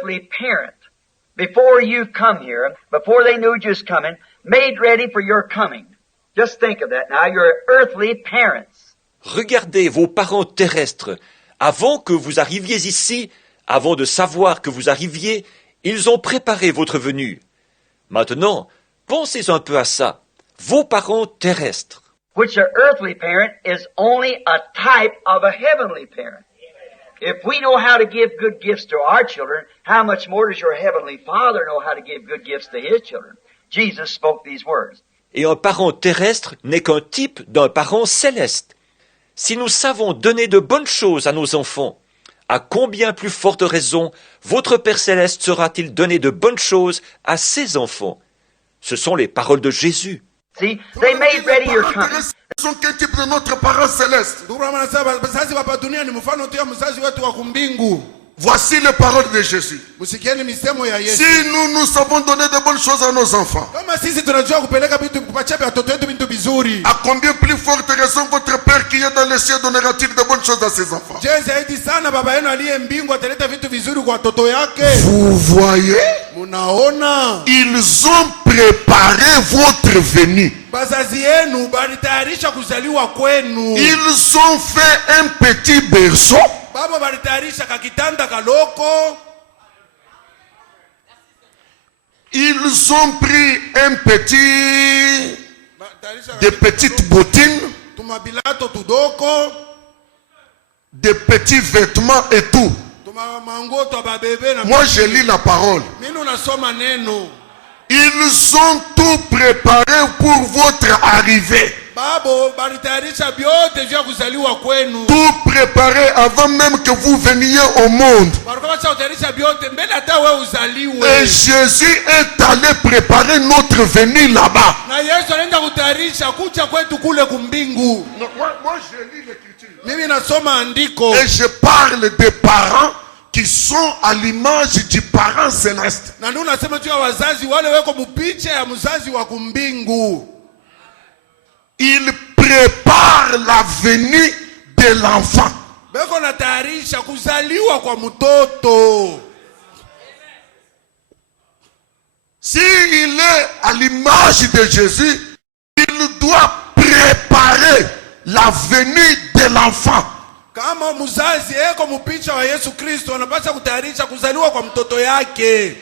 earthly parent, before you come here, before they knew you was coming, made ready for your coming. Just think of that now, your earthly parents. Regardez vos parents terrestres. Avant que vous arriviez ici, avant de savoir que vous arriviez, ils ont préparé votre venue. Maintenant, pensez un peu à ça. Vos parents terrestres. Which an earthly parent is only a type of a heavenly parent. If we know how to give good gifts to our children, how much more does your heavenly Father know how to give good gifts to His children? Jesus spoke these words. Et un parent terrestre n'est qu'un type d'un parent céleste. Si nous savons donner de bonnes choses à nos enfants, à combien plus forte raison votre Père céleste saura-t-il donner de bonnes choses à ses enfants? Ce sont les paroles de Jésus. See, they made ready your coming. Sont quel type de notre parent céleste? Voici les paroles de Jésus. Si nous savons donner de bonnes choses à nos enfants, à combien plus forte raison votre Père qui est dans les cieux donnera-t-il de bonnes choses à ses enfants? Vous voyez? Ils ont préparé votre venue. Ils ont fait un petit berceau. Ils ont pris des petites bottines, des petits vêtements et tout. Moi je lis la parole. Ils ont tout préparé pour votre arrivée. Tout préparé avant même que vous veniez au monde. Et Jésus est allé préparer notre venue là-bas. Moi je lis l'écriture. Et je parle des parents qui sont à l'image du parent céleste. Il prépare la venue de l'enfant. S'il est à l'image de Jésus, il doit préparer la venue de l'enfant. Kama mzazi eko mupicha wa Yesu Kristo anapaswa kutayarisha kuzaliwa kwa mtoto yake.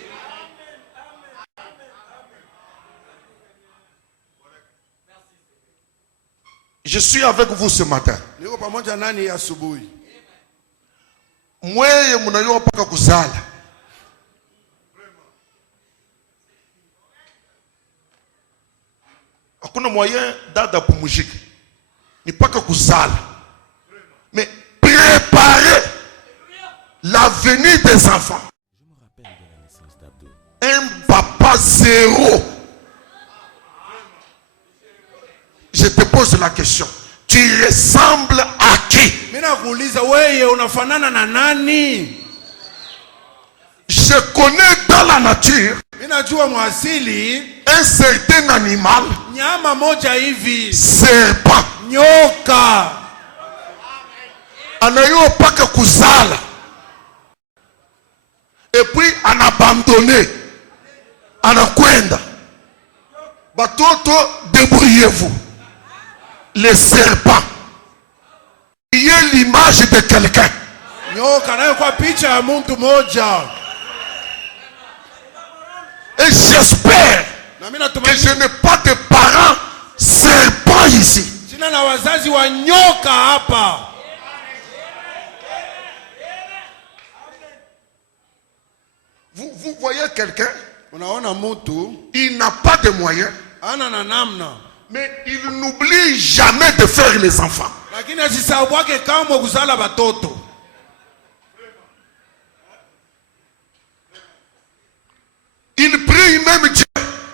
Je suis avec vous ce matin. Niko pamoja nani asubuhi. Mweye mnayua paka kuzala. Hakuna moyen dada pumujiki. Ni paka kuzala. Mais préparer la venue des enfants. Un papa zéro. Je te pose la question. Tu ressembles à qui? Je connais dans la nature un certain animal, serpent. Anayo paka kuzala. Et puis anabandonné. Anakwenda. Batoto, débrouillez-vous. Les serpents. Il y a l'image de quelqu'un. Et j'espère que je n'ai pas de parents serpents ici. Vous voyez quelqu'un, il n'a pas de moyens, mais il n'oublie jamais de faire les enfants. Il prie même Dieu.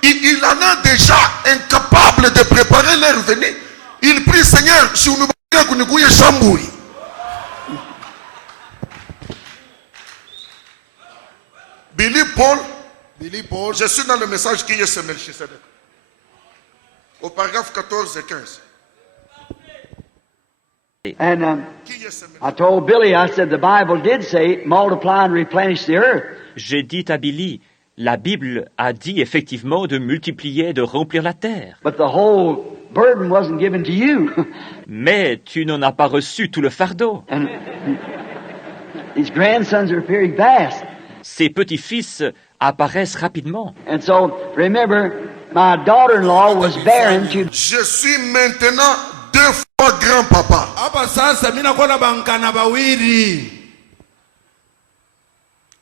Il en a déjà incapable de préparer leur venue. Il prie Seigneur, si nous chamboui. Billy Paul, je suis dans le message qui est ce Melchisedec. Au paragraphe 14 et 15. And I told Billy, I said the Bible did say multiply and replenish the earth. J'ai dit à Billy, la Bible a dit effectivement de multiplier et de remplir la terre. But the whole burden wasn't given to you. Mais tu n'en as pas reçu tout le fardeau. And these grandsons are appearing fast. Ces petits-fils apparaissent rapidement. And so, remember, my daughter-in-law was barren to... Je suis maintenant 2 fois grand-papa. Hapa sasa mimi nakuwa na bankana bawili.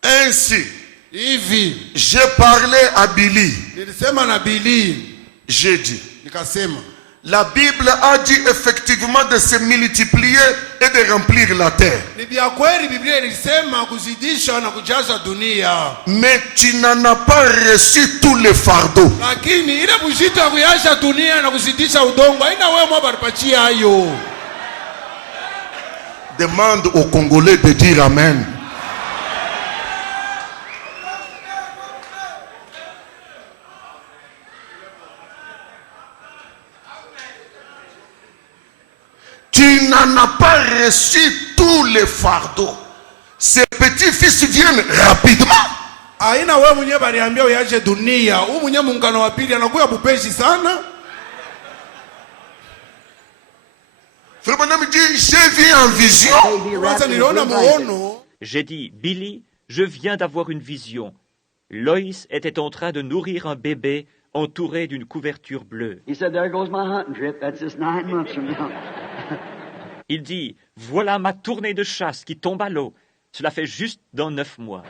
Ainsi, Hivi j'ai parlé à Billy. nilisema na Bili, J'ai dit, nikasema la Bible a dit effectivement de se multiplier et de remplir la terre. ni vya kweli, Biblia ilisema kuzidisha na kujaza dunia, Mais tu n'en as pas reçu tous les fardeaux. lakini ile buzito ya kuyasha dunia na kuzidisha udongo haina wewe mwa baripatia hayo. Demande aux Congolais de dire Amen. Tu n'en as pas reçu tous les fardeaux. Ces petits-fils viennent rapidement. Haina wewe mwenyewe baliambia uyashe dunia. Huyu mwenyewe muungano wa pili anakuwa bupeshi sana. Frère Branham dit, j'ai vu en vision. Kwanza niliona muono. J'ai dit, Billy, je viens d'avoir une vision. Loïs était en train de nourrir un bébé entouré d'une couverture bleue. He said, there goes my hunting trip. That's just 9 months from now. Il dit, voilà ma tournée de chasse qui tombe à l'eau. Cela fait juste dans 9 mois.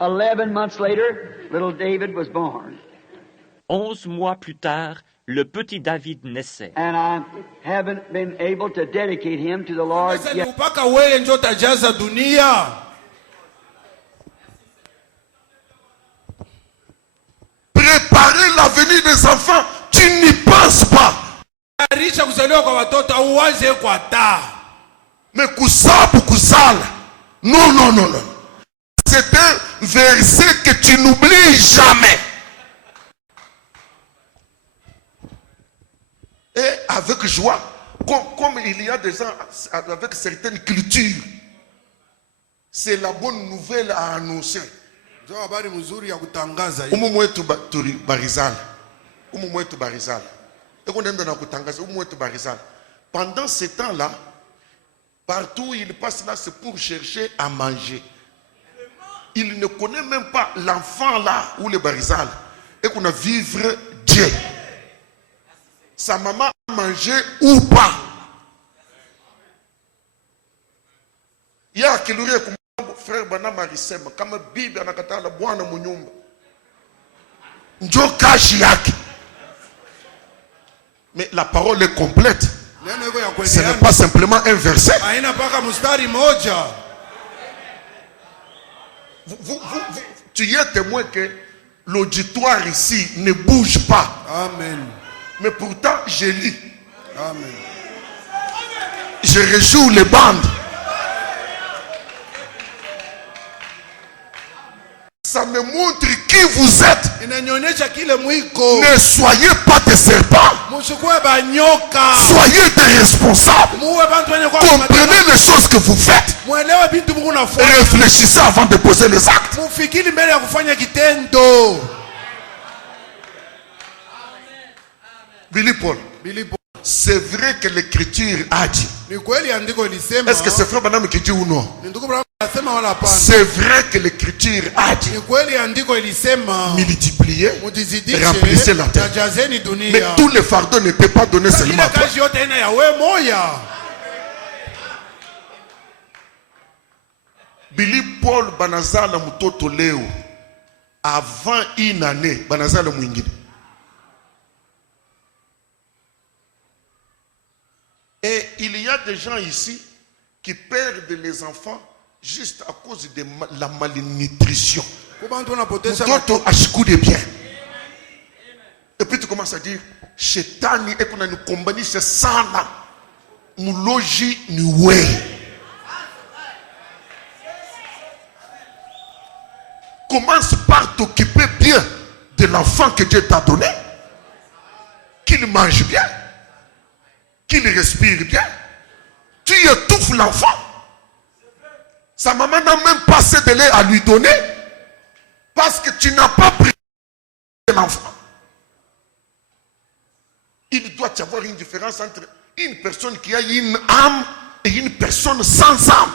11 months later, little David was born. 11 mois plus tard, le petit David naissait. And I haven't been able to dedicate him to the Lord Sasa ni yet. mpaka wewe ndio utajaza dunia. Préparer l'avenir des enfants, tu n'y penses pas. Tayarisha kuzaliwa kwa watoto au waze kwa taa. Mais kusabu kusala. Non, non, non, non. C'est un verset que tu n'oublies jamais. Et avec joie, comme il y a des gens avec certaines cultures, c'est la bonne nouvelle à annoncer. Ndio habari mzuri ya kutangaza hii. Umu mwetu barizal. Umu mwetu barizal. Eko nenda na kutangaza umu mwetu barizal. Pendant ce temps-là, partout où il passe là, c'est pour chercher à manger. Il ne connaît même pas l'enfant là, ou le barizal. Et qu'on a vivre Dieu. Sa maman a mangé ou pas. Il y a qui l'aurait comme frère Bana Marisema, comme Bible anakata la bwana munyumba. Njo kashi yake. Mais la parole est complète. Neno iko ya Ce n'est kweli. pas simplement un verset. Haina paka mstari moja. Tu y es témoin que l'auditoire ici ne bouge pas. Amen. Mais pourtant, je lis. Amen. Je rejoue les bandes. Ça me montre qui vous êtes. Inanionyesha kile mwiko. Ne soyez pas des serpents. Mshukue banyoka. Soyez des responsables. Muwe bantu wenye kwa Comprenez les choses que vous faites. Mwelewe bintu Mungu nafanya. Réfléchissez avant de poser les actes. Mufikiri mbele ya kufanya kitendo. Billy Paul, c'est vrai que l'écriture a dit. Ni kweli andiko ilisema. Est-ce que c'est frère Branham qui dit ou non? Ni ndugu Branham anasema wala hapana. C'est vrai que l'écriture a dit. Ni kweli andiko ilisema. Multipliez, Mutizidishe. remplissez la terre. Tajazeni dunia. Mais tous les fardeaux n'étaient pas donnés seulement à Kila toi. kazi yote ina ya wewe moya. Billy Paul banazala mtoto leo avant une année banazala mwingine. Et il y a des gens ici qui perdent les enfants juste à cause de la malnutrition. Kubantu wanapoteza Mtoto ashikude bien. Et puis tu commences à dire, shetani ekuna nikombanisha sana. Muloji ni we. Commence par t'occuper bien de l'enfant que Dieu t'a donné. Qu'il mange bien. Qu'il respire bien. Tu étouffes l'enfant. Sa maman n'a même pas assez de lait à lui donner parce que tu n'as pas pris l'enfant. Il doit y avoir une différence entre une personne qui a une âme et une personne sans âme.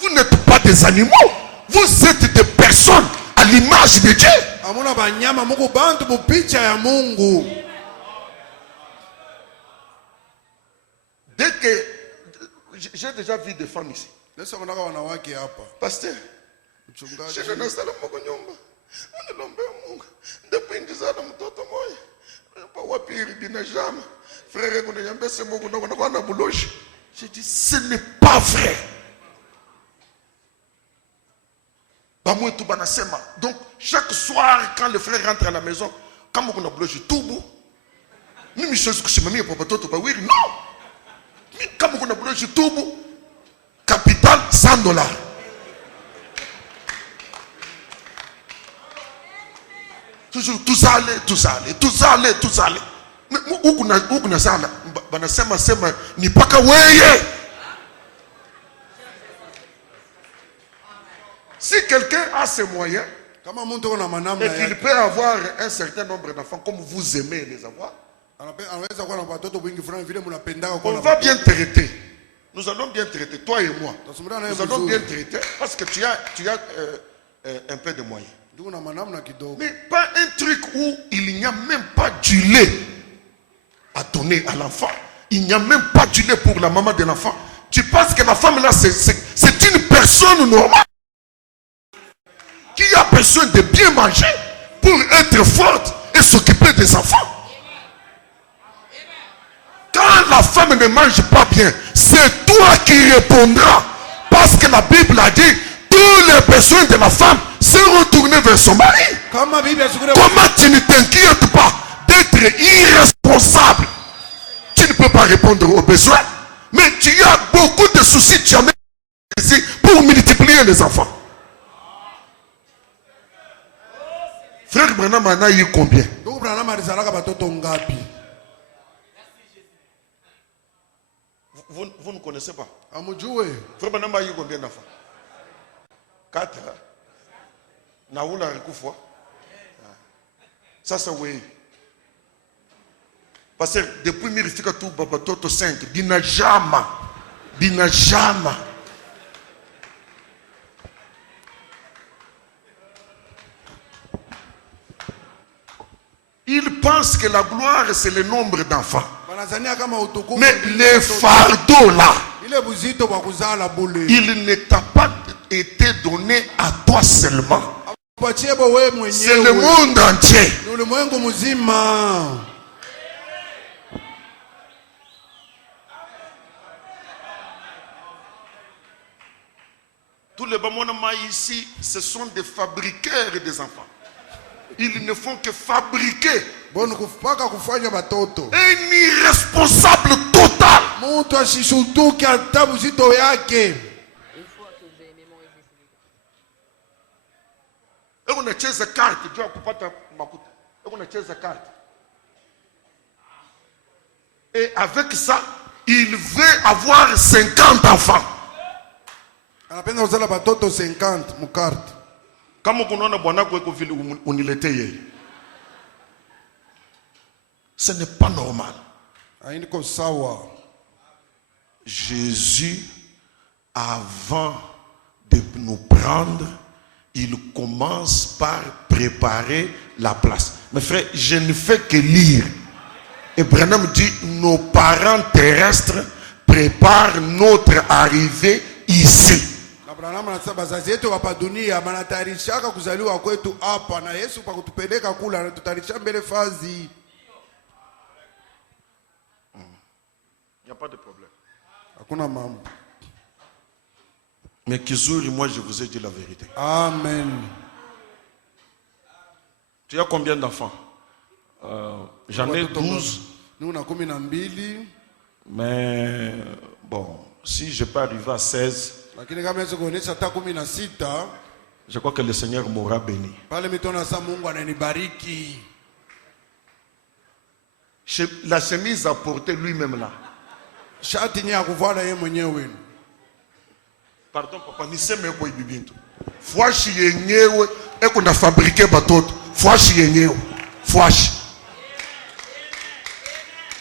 Vous n'êtes pas des animaux, vous êtes des personnes à l'image de Dieu. Amuna banyama muko bantu mupicha ya Mungu. Dès que j'ai déjà vu des femmes ici. Lesa kunaka wanawake hapa. Pasteur, Mchungaji. je n'ai pas moko nyumba. Nilombe Mungu. Depuis ndizana mtoto moya. Pa wapi bina jama. Frère kuna nyambe se Mungu na kuna na buloshi. J'ai dit ce n'est pas vrai. Bamwe tu banasema. Donc chaque soir quand le frère rentre à la maison, kama kuna buloshi tubu. Mimi chose kushimamia papa toto ba wiri non. Kama kuna buloshi tubu. Capital $100. Toujours tous allez. Où kuna sala banasema sema ni paka weye. Si quelqu'un a ses moyens Kama mtu kuna manamna et qu'il peut avoir un certain nombre d'enfants comme vous aimez les avoir, anaweza kuwa na watoto wengi fulani vile mnapendaka on kwa va bien traiter. Nous allons bien traiter, toi et moi. Tasumbuliana naye Nous allons vizuri. bien traiter parce que tu as un peu de moyens. Ndio na manamna kidogo. Mais pas un truc où il n'y a même pas du lait à donner à l'enfant. Il n'y a même pas du lait pour la maman de l'enfant. Tu penses que la femme là, c'est une personne normale qui a besoin de bien manger pour être forte et s'occuper des enfants. Quand la femme ne mange pas bien, c'est toi qui répondras. Parce que la Bible a dit, tous les besoins de la femme se retournent vers son mari. Kama bibi asikule Comment tu ne t'inquiètes pas d'être irresponsable? Tu ne peux pas répondre aux besoins. Mais tu as beaucoup de soucis, tu as même ici pour multiplier les enfants. Frère Branham en a eu combien? ndio Branham alizalaka batoto ngapi? Vous ne connaissez pas. Amujue. Frère Branham a eu combien d'enfants? 4. Naoula Rikoufwa. Ça c'est oui. Parce que depuis Mirifika tout Babatoto 5, Binajama. Il pense que la gloire c'est le nombre d'enfants. Banazania kama utukufu. Mais les fardeaux là, Ile buzito bwa kuzala bule. il ne t'a pas été donné à toi seulement. Pachie bo wewe mwenyewe. C'est le monde entier. Ni ulimwengu mzima. Tous les Bamonama ici, ce sont des fabriqueurs des enfants. Ils ne font que fabriquer. Bonu kufaka kufanya batoto. Un irresponsable total. Mtu asishutuke hata buzito yake. Et on a chaise carte, tu as coupé makuta. Et on a chaise carte. Et avec ça, il veut avoir 50 enfants. Anapenda kuzala batoto 50 mukarte. Kama kunaona bwanako eko vile unilete yeye. Ce n'est pas normal. Hainiko sawa. Jésus, avant de nous prendre, il commence par préparer la place. Mes frères, je ne fais que lire. Et Branham dit, nos parents terrestres préparent notre arrivée ici. Na Branham anasema bazazi yetu hapa dunia banatayarishaka kuzaliwa kwetu hapa na Yesu pa kutupeleka kula na tutarisha mbele fazi. Il n'y a pas de problème. Hakuna mambo. Mais Kizuri, moi je vous ai dit la vérité. Amen. Tu as combien d'enfants? J'en ai 12. Nous na 12. Mais bon, si je peux arriver à 16, Lakini kama hizo kuonesha hata 16, je crois que le Seigneur m'aura béni. pale mitona sa Mungu ananibariki. La chemise à porter lui-même là. Shati ni ya kuvala yeye mwenyewe. Pardon papa, niseme kwa ibibintu. Fwashi yenyewe eko na fabriquer batoto. Fwashi yenyewe. Fwashi.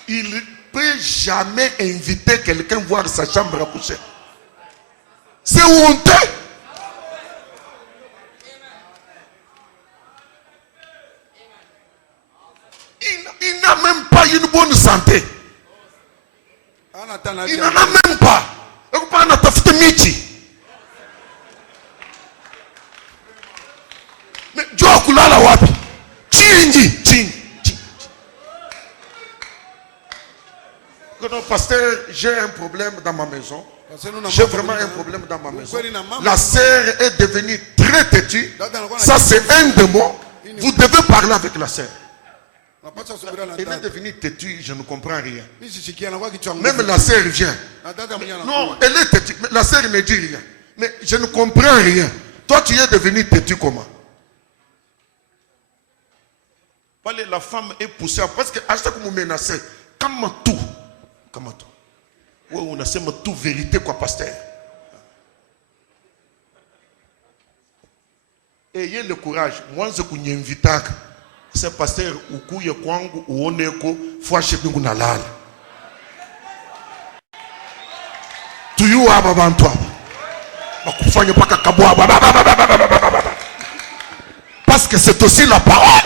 Il ne peut jamais inviter quelqu'un voir sa chambre à coucher. C'est honteux. Il n'a même pas une bonne santé. Il n'en a même pas. Mais Dieu kulala wapi? Chinji. Non, pasteur, j'ai un problème dans ma maison. J'ai vraiment un problème dans ma maison. La sœur est devenue très têtue. Ça, c'est un démon. Vous devez parler avec la sœur. Elle est devenue têtue, je ne comprends rien. Même la sœur vient. Non, elle est têtue, mais la sœur ne dit rien. Mais je ne comprends rien. Toi, tu es devenu têtue comment? La femme est poussée parce que à chaque moment, vous menacez. Comment tout? Oui, on a tout vérité, quoi, pasteur. Ayez le courage. Moi, je vous invite. C'est pasteur ukuye kwangu uoneko fwashe bingu na lala. Tuyu aba bantu aba. Bakufanya paka kabwa. Parce que c'est aussi la parole.